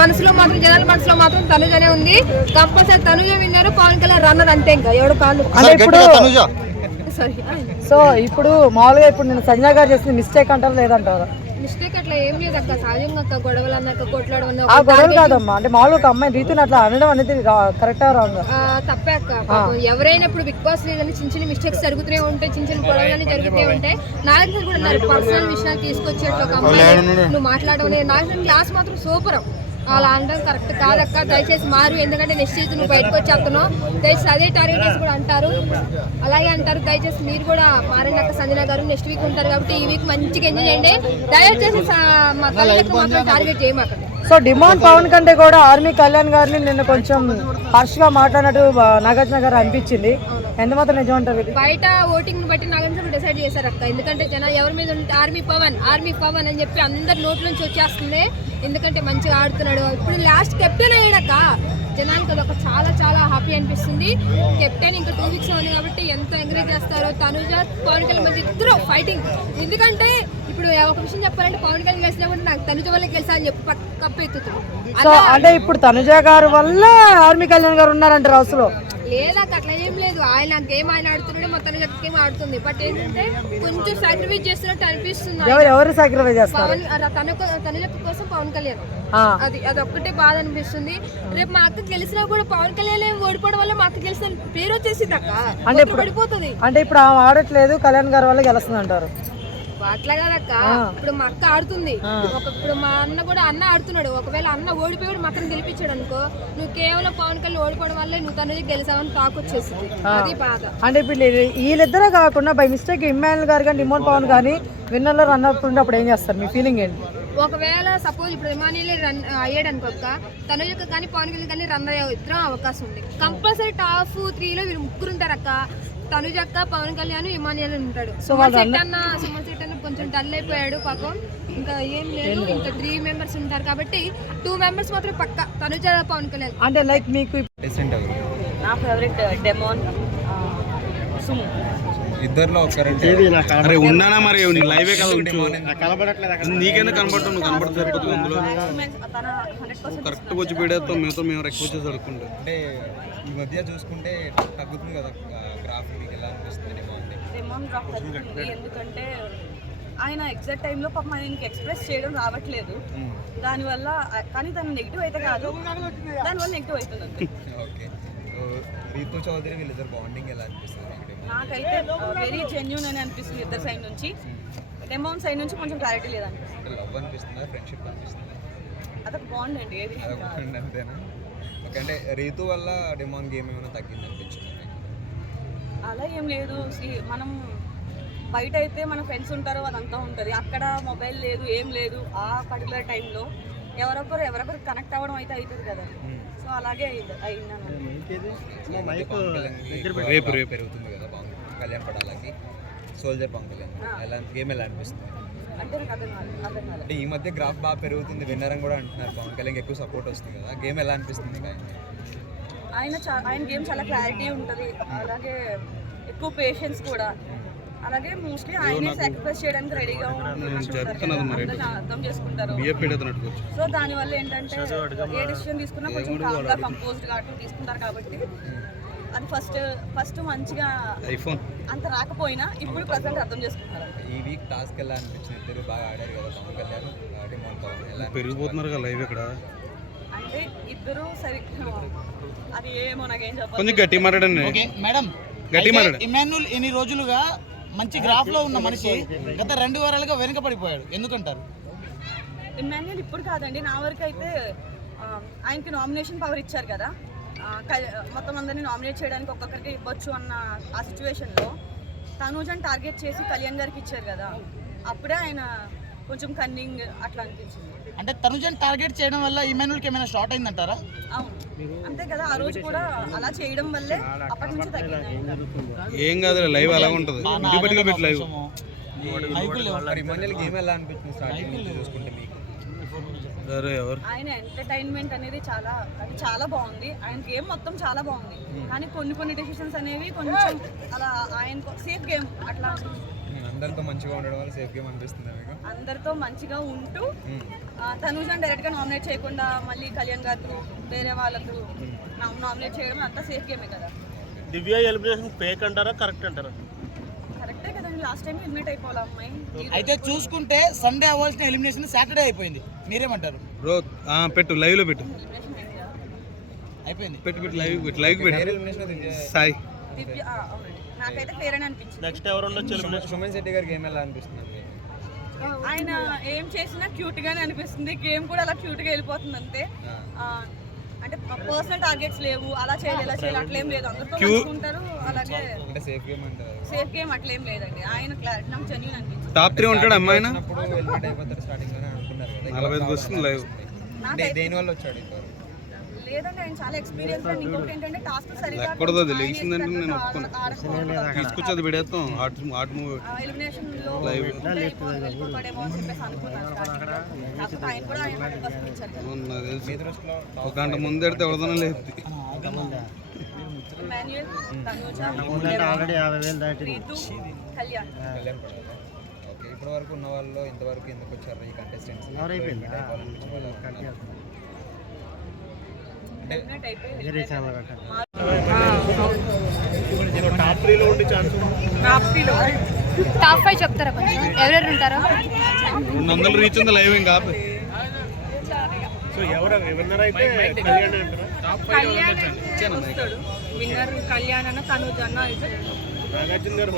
మనసులో మాత్రం జనాల మనసులో మాత్రం తనుజనే ఉంది. కంపల్సరీ తనుజ విన్నారు, పవన్ కళ్యాణ్ రన్నర్ అంతే. ఇంకా ఎవడు కాదు. సో ఇప్పుడు మామూలుగా ఇప్పుడు నేను సంజయ్ గారు చేసిన మిస్టేక్ అంటారు లేదంటారా? మిస్టేక్ అట్లా ఏం లేదు అక్క, సహజంగా అక్క గొడవలు అన్నాక కొట్లాడమన్నా ఆ గొడవలు కాదమ్మా, అంటే మామూలుగా ఒక అమ్మాయి రీతిని అట్లా అనడం అనేది కరెక్టా రాంగ్? తప్పే అక్క. ఎవరైనా ఇప్పుడు బిగ్ బాస్ లేదని చిన్న చిన్న మిస్టేక్స్ జరుగుతూనే ఉంటాయి, చిన్న చిన్న గొడవలన్నీ జరుగుతూ ఉంటాయి. నాగార్జున కూడా ఉన్నారు పర్సనల్ విషయాలు తీసుకొచ్చేట్టు ఒక అమ్మాయి నువ్వు మాట్లాడడం నాగార్జున క్లాస్ మాత్రం సూపర్. అలా అనడం కరెక్ట్ కాదక్క, దయచేసి మారు. ఎందుకంటే నెక్స్ట్ సీజన్ నువ్వు బయటకు వచ్చేస్తున్నావు, దయచేసి అదే టార్గెట్ చేసి కూడా అంటారు, అలాగే అంటారు. దయచేసి మీరు కూడా మారండి అక్క. సంజన గారు నెక్స్ట్ వీక్ ఉంటారు కాబట్టి ఈ వీక్ మంచిగా ఎంజాయ్ చేయండి. దయచేసి మా తల్లికి మాత్రం టార్గెట్ చేయమాకండి. సో డిమాండ్ పవన్ కంటే కూడా ఆర్మీ కళ్యాణ్ గారిని నిన్న కొంచెం హార్ష్గా మాట్లాడినట్టు నాగార్జున గారు అనిపించింది. ఎంత మాత్రం నిజం అంటారు? బయట ఓటింగ్ బట్టి నాగార్జున డిసైడ్ చేశారు అక్క. ఎందుకంటే జనం ఎవరి మీద ఉంటే ఆర్మీ పవన్ అని చెప్పి అందరి నోట్ల నుంచి వచ్చేస్తుంది. ఎందుకంటే మంచిగా ఆడుతున్నాడు. ఇప్పుడు లాస్ట్ కెప్టెన్ అయ్యాడక్క, జనానికి అదొక చాలా చాలా హ్యాపీ అనిపిస్తుంది. కెప్టెన్ ఇంకా 2 వీక్స్ ఉంది కాబట్టి ఎంత ఎంకరేజ్ చేస్తారో. తనుజ పవన్ కళ్యాణ్ మధ్య ఇద్దరు ఫైటింగ్. ఎందుకంటే ఇప్పుడు ఒక విషయం చెప్పాలంటే పవన్ కళ్యాణ్ గెలిచినప్పుడు నాకు తనుజ వల్ల గెలిచాలని చెప్పి కప్పు ఎత్తుతాడు. సో అంటే ఇప్పుడు తనుజ గారు వల్ల ఆర్మీ కళ్యాణ్ గారు ఉన్నారంటారు అసలు? లేదా అట్లా ఏం లేదు. ఆయన గేమ్ ఆయన ఆడుతున్నాడు, మొత్తం గేమ్ ఆడుతుంది. బట్ ఏంటంటే కొంచెం సాక్రిఫైస్ చేస్తున్నట్టు అనిపిస్తుంది. ఎవరు సాక్రిఫైస్ చేస్తారు? తనుజ కోసం పవన్ కళ్యాణ్. అది ఒక్కటే బాధ అనిపిస్తుంది. రేపు మా అక్క గెలిచినా కూడా పవన్ కళ్యాణ్ ఓడిపోవడం వల్ల మా అక్క గెలిచిన పేరు వచ్చేసింది అక్క, అంటే పడిపోతుంది. అంటే ఇప్పుడు ఆమె ఆడట్లేదు, కళ్యాణ్ గారి వల్ల గెలుస్తుంది అంటారు? అట్లా కాదక్క, ఇప్పుడు మా అక్క ఆడుతుంది. ఇప్పుడు మా అన్న కూడా ఆడుతున్నాడు. ఒకవేళ అన్న ఓడిపోయాడు మా అక్కని గెలిపించాడు అనుకో, నువ్వు కేవలం పవన్ కళ్యాణ్ ఓడిపోవడం వల్ల నువ్వు తను గెలిచావని టాక్ వచ్చేసింది. అది బాధ. అంటే ఇప్పుడు వీళ్ళిద్దరే కాకుండా బై మిస్టేక్ ఇమ్మాన్యుల్ గారు కానీ డిమోన్ పవన్ కానీ విన్నర్లో రన్ అవుతుంటే అప్పుడు ఏం చేస్తారు? మీ ఫీలింగ్ ఏంటి? ఒకవేళ సపోజ్ ఇప్పుడు ఇమాన్యుల్ రన్ అయ్యాడు అనుకోక, తనుజకు కానీ పవన్ కళ్యాణ్ కానీ రన్ అయ్యే ఇద్దరం అవకాశం ఉంది. కంపల్సరీ టాప్ 3లో వీళ్ళు ముగ్గురు ఉంటారు అక్క. తనుజక్క, పవన్ కళ్యాణ్, ఇమాన్యుల్ ఉంటాడు. సుమన్ శెట్టి అన్న కొంచెం డల్ అయిపోయాడు పాపం. ఇంకా ఏం లేదు, ఇంకా 3 మెంబర్స్ ఉంటారు కాబట్టి 2 మెంబర్స్ మాత్రం పక్క తనుజ, పవన్ కళ్యాణ్. అంటే లైక్ మీకు నా ఫేవరెట్ డెమోన్, సుము. ఇద్దరులో ఒక్కరంటే అరే ఉన్నానా మరి లైవే కదా నీకైనా కనబడుతుంది, నువ్వు కనబడుతుంది సరిపోతుంది. అందులో కరెక్ట్ వచ్చి పీడేస్తాం మేము ఎక్కువ చేసి అడుక్కుంటాం. అంటే ఈ మధ్య చూసుకుంటే తగ్గుతుంది కదా గ్రాఫ్, మీకు ఎలా అనిపిస్తుంది? డెమోన్ గ్రాఫ్ తగ్గుతుంది ఎందుకంటే ఆయన ఎగ్జాక్ట్ టైంలో పాపం ఆయనకి ఎక్స్ప్రెస్ చేయడం రావట్లేదు. దానివల్ల కానీ తను నెగిటివ్ అయితే కాదు, దానివల్ల నెగిటివ్ అవుతుంది. ఓకే, రీతు చౌదరి వీళ్ళిద్దరు బాండింగ్ ఎలా అనిపిస్తుంది? నాకైతే వెరీ జెన్యూన్ అని అనిపిస్తుంది ఇద్దరు సైడ్ నుంచి. డెమోన్ సైడ్ నుంచి కొంచెం క్లారిటీ లేదనిపిస్తుంది. లవ్ అనిపిస్తుందా, ఫ్రెండ్షిప్ అనిపిస్తుంది? అదొక బాండ్ అండి. ఏది అంతేనా? ఓకే, అంటే రీతు వల్ల డెమోన్ గేమ్ ఏమైనా తగ్గింది అనిపించింది? అలా ఏం లేదు. మనం బయట అయితే మన ఫ్రెండ్స్ ఉంటారు, అదంతా ఉంటుంది. అక్కడ మొబైల్ లేదు, ఏం లేదు. ఆ పర్టికులర్ టైంలో ఎవరొకరు కనెక్ట్ అవ్వడం అయితే అవుతుంది కదా. సో అలాగే అయిందన్న. రేపు పెరుగుతుంది కదా పవన్ కళ్యాణ్ పడాలకి, సోల్జర్ పవన్ కళ్యాణ్ ఎలాంటి గేమ్ ఎలా అనిపిస్తుంది? అంటే ఈ మధ్య గ్రాఫ్ బాగా పెరుగుతుంది, విన్నర్ కూడా అంటున్నారు. పవన్ కళ్యాణ్ ఎక్కువ సపోర్ట్ వస్తుంది కదా, గేమ్ ఎలా అనిపిస్తుంది? ఆయన గేమ్ చాలా క్లారిటీ ఉంటుంది, అలాగే ఎక్కువ పేషెన్స్ కూడా. అలాగే మోస్ట్లీ ఆయనే సాక్రిఫైస్ చేయడానికి రెడీగా అర్థం చేసుకుంటారు. సో దానివల్ల ఏంటంటే ఏ డిసిషన్ తీసుకున్నా కొంచెం కామ్గా కంపోజ్డ్గా అటు తీసుకుంటారు కాబట్టి అది ఫస్ట్ మంచిగా అంత రాకపోయినా ఇప్పుడు ప్రజెంట్ అర్థం చేసుకుంటారు. ఈ వీక్ టాస్క్ ఎలా అనిపించింది? ఇద్దరు బాగా ఆడారు కదా, పవన్ కళ్యాణ్ డిమోన్ పవన్. ఎలా పెరిగిపోతున్నారు కదా లైవ్ ఇక్కడ? అంటే ఇద్దరు సరిగ్గా అది ఏమో నాకేం చెప్పాలి. కొంచెం గట్టి మాట్లాడండి. ఓకే మేడం, ఇమాన్యుల్ ఎన్ని రోజులుగా మంచి గ్రాఫ్ లో ఉన్న మనిషి గత 2 వారాలుగా వెనుకపడిపోయాడు, ఎందుకంటారు? ఇమాన్యుల్ ఇప్పుడు కాదండి, నా వరకు అయితే ఆయనకి నామినేషన్ పవర్ ఇచ్చారు కదా, మొత్తం అందరినీ నామినేట్ చేయడానికి ఒక్కొక్కరికి ఇవ్వచ్చు అన్న ఆ సిచ్యువేషన్లో తనూజని టార్గెట్ చేసి కళ్యాణ్ గారికి ఇచ్చారు కదా, అప్పుడే ఆయన కొంచెం కన్నింగ్ అట్లా అనిపించింది. అంటే తనుజని టార్గెట్ చేయడం వల్ల ఇమాన్యుల్కి ఏమైనా షార్ట్ అయిందంటారా? అవును, అంతే కదా. ఆ రోజు కూడా అలా చేయడం వల్లే అప్పటి నుంచి తగ్గింది. ఏం కాదు, లైవ్ అలా ఉంటుంది. లైవ్ గేమ్ ఎలా అనిపించింది స్టార్టింగ్ నుంచి చూసుకుంటే మీకు? ఆయన ఎంటర్టైన్మెంట్ అనేది చాలా బాగుంది. ఆయన గేమ్ మొత్తం చాలా బాగుంది, కానీ కొన్ని డెసిషన్స్ అనేవి కొంచెం అలా ఆయన సేఫ్ గేమ్ అట్లా అందరితో మంచిగా ఉండడం వల్ల సేఫ్ గేమ్ అనిపిస్తుంది మీకు? అందరితో మంచిగా ఉంటూ తనుజని డైరెక్ట్గా నామినేట్ చేయకుండా మళ్ళీ కళ్యాణ్ గారు వేరే వాళ్ళకు నామినేట్ చేయడం అంతా సేఫ్ గేమే కదా. దివ్య ఎలిమినేషన్ ఫేక్ అంటారా కరెక్ట్ అంటారా? కరెక్టే కదండి, లాస్ట్ టైం ఎలిమినేట్ అయిపోవాలి అమ్మాయి. అయితే చూసుకుంటే సండే అవ్వాల్సిన ఎలిమినేషన్ సాటర్డే అయిపోయింది, మీరేమంటారు? బ్రో పెట్టు లైవ్ లో పెట్టు, ఎలిమినేషన్ అయిందా? అయిపోయింది. పెట్టు లైవ్ పెట్టు సాయి. దివ్య అవునండి, నాకైతే ఫేర్ అని అనిపించింది. నెక్స్ట్ ఎవరు ఉండొచ్చు ఎలిమినేషన్? సుమన్ శెట్టి గారికి ఏం ఎలా అనిపిస్తుంది? ఆయన ఏం చేసినా క్యూట్ గానే అనిపిస్తుంది, గేమ్ కూడా అలా క్యూట్ గా వెళ్ళిపోతుంది అంతే. అంటే పర్సనల్ టార్గెట్స్ లేవు, అలా చేయాలి ఇలా చేయాలి అట్లేం లేదు, అందరితో మంచుకుంటారు. అలాగే అంటే సేఫ్ గేమ్ అంటారు. సేఫ్ గేమ్ అట్లేం లేదండి, ఆయన క్లారిటీ నాకు జెన్యూన్ అనిపించింది. టాప్ 3 ఉంటాడు అమ్మాయినా? అప్పుడు ఎలిమినేట్ అయిపోతారు స్టార్టింగ్ లోనే అనుకున్నారు కదా. 45 వస్తుంది లైవ్. నాకైతే దేని వల్ల వచ్చాడు ఇంతవరకు? లేదండి, ఆయన చాలా ఎక్స్పీరియన్స్ అండ్ ఇంకొకటి ఏంటంటే టాస్క్ సరిగా ఎక్కడదో అది లేచిందంటే నేను ఒప్పుకోను. తీసుకొచ్చేది పెడేస్తాం ఆర్ట్ మూవీ ఎలిమినేషన్ లో Live. వెళ్ళిపోతాడేమో అని చెప్పేసి అనుకున్నాను starting లో. కాకపోతే ఆయన కూడా ఆయన ఫస్ట్ ఇచ్చారు కదా. నాకు తెలిసి ఒక గంట ముందు ఎడితే ఎవరిదైనా లేదు. మాన్యుయల్, తనూజ, రీతు, కళ్యాణ్. ఓకే, ఇప్పటి వరకు ఉన్న వాళ్ళు ఇంతవరకు ఎందుకు వచ్చారు ఈ కంటెస్టెంట్స్? ఎలిమినేట్ అయిపోయి టాప్ 3 లో ఉండే ఛాన్స్ టాప్ 5 చెప్తారా కొంచెం, ఎవరెవరు ఉంటారో? 200 రీచ్ ఉంది లైవ్ ఇంకా ఆపు. సో ఎవరు విన్నర్ అయితే కళ్యాణ్ అంటారా? కళ్యాణ్ వస్తాడు, విన్నర్ కళ్యాణ్ అన్న తనూజ అన్న అయితే నాగార్జున గారు